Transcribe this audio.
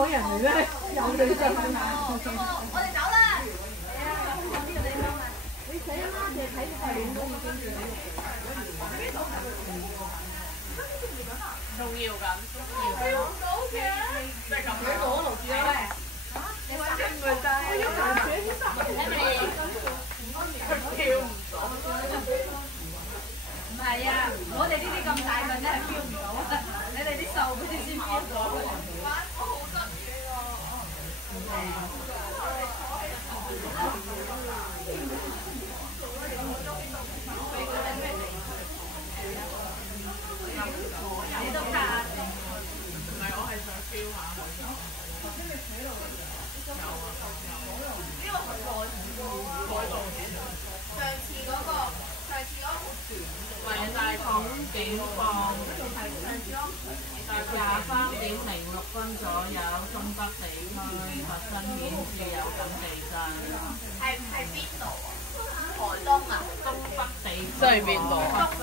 港人嚟咧，有對象。我哋走啦。你死啦！淨係睇塊臉都已經仲要緊，跳唔到嘅。即係咁樣攞路子啦。你揾緊咪就係要大寫啲乜？佢跳唔到。唔係啊，我哋呢啲咁大份咧係飆唔到啊！你哋啲瘦嗰啲先飆到。玩我好得意你都卡。唔係，我係想飆下佢。有啊，呢個係改動上次嗰個好短。唔係，但係重點放23.06分左右，東北地區發生顯著有感地震。係邊度啊？台東啊？東北地區。即係邊度啊？東北。